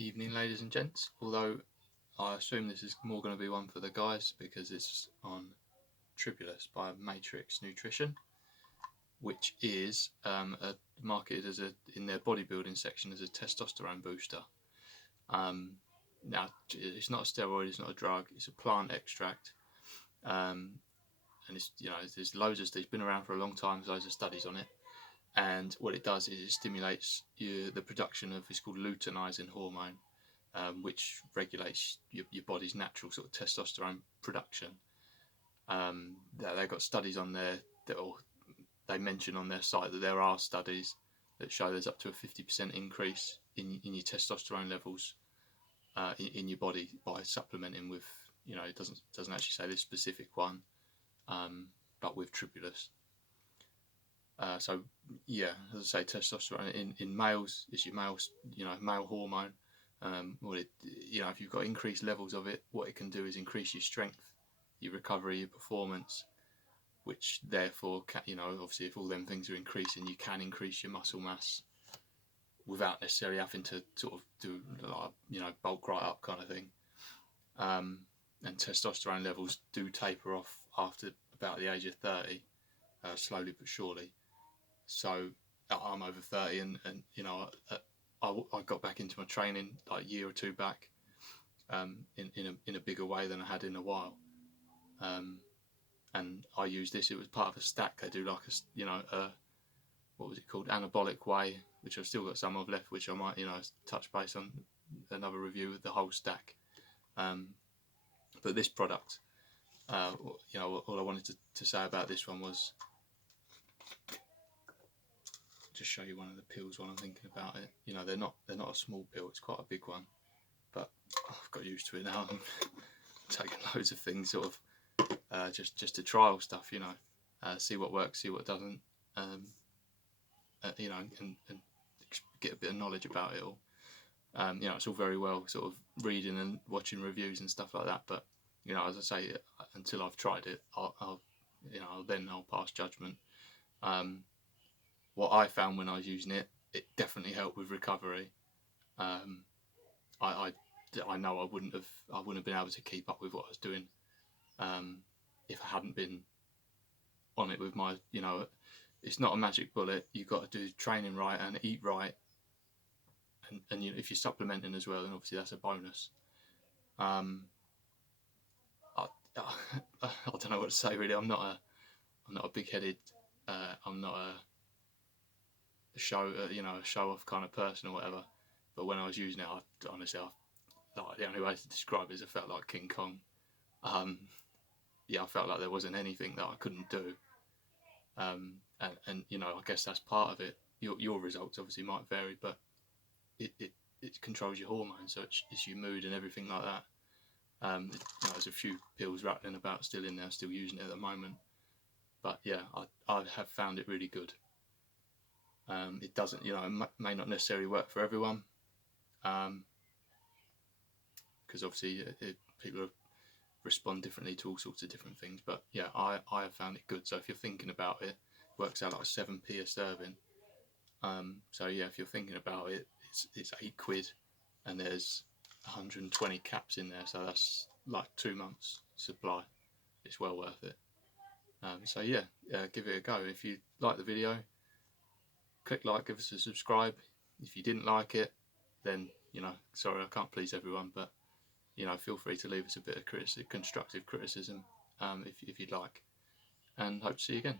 Evening, ladies and gents, although I assume this is more going to be one for the guys because it's on Tribulus by Matrix Nutrition, which is marketed as in their bodybuilding section as a testosterone booster. Now, it's not a steroid, it's not a drug, it's a plant extract, and it's, there's loads of, it's been around for a long time, there's loads of studies on it. And what it does is it stimulates the production of, it's called luteinizing hormone, which regulates your body's natural sort of testosterone production. They've got studies on there they mention on their site that there are studies that show there's up to a 50% increase in your testosterone levels in your body by supplementing with, it doesn't actually say this specific one, but with Tribulus. So yeah, as I say, testosterone in males is your male hormone. If you've got increased levels of it, what it can do is increase your strength, your recovery, your performance, which therefore obviously if all them things are increasing, you can increase your muscle mass without necessarily having to sort of do bulk right up kind of thing. And testosterone levels do taper off after about the age of 30, slowly but surely. So I'm over 30, and I got back into my training like a year or two back, in a bigger way than I had in a while. And I used this. It was part of a stack. They do like what was it called? Anabolic whey, which I've still got some of left, which I might touch base on another review of the whole stack. But this product, all I wanted to say about this one was just show you one of the pills while I'm thinking about it. They're not a small pill, it's quite a big one, but I've got used to it now. I'm taking loads of things sort of just to trial stuff, see what works, see what doesn't, and get a bit of knowledge about it all. It's all very well sort of reading and watching reviews and stuff like that, but as I say, until I've tried it, I'll pass judgment. What I found when I was using it, it definitely helped with recovery. I know I wouldn't have been able to keep up with what I was doing if I hadn't been on it with my, it's not a magic bullet. You've got to do training right and eat right, and if you're supplementing as well, then obviously that's a bonus. I don't know what to say really. I'm not a big-headed. I'm not a show off kind of person or whatever. But when I was using it, honestly, the only way to describe it is I felt like King Kong. I felt like there wasn't anything that I couldn't do. And I guess that's part of it. Your results obviously might vary, but it controls your hormones, so it's your mood and everything like that. There's a few pills rattling about still in there, still using it at the moment. But yeah, I have found it really good. It doesn't, it may not necessarily work for everyone, because obviously people respond differently to all sorts of different things. But yeah, I have found it good. So if you're thinking about it, works out like 7p a serving. So yeah, if you're thinking about it, it's £8, and there's 120 caps in there, so that's like 2 months supply. It's well worth it. So yeah, give it a go. If you like the video, click like, give us a subscribe. If you didn't like it, then sorry, I can't please everyone, but feel free to leave us a bit of constructive criticism if you'd like, and hope to see you again.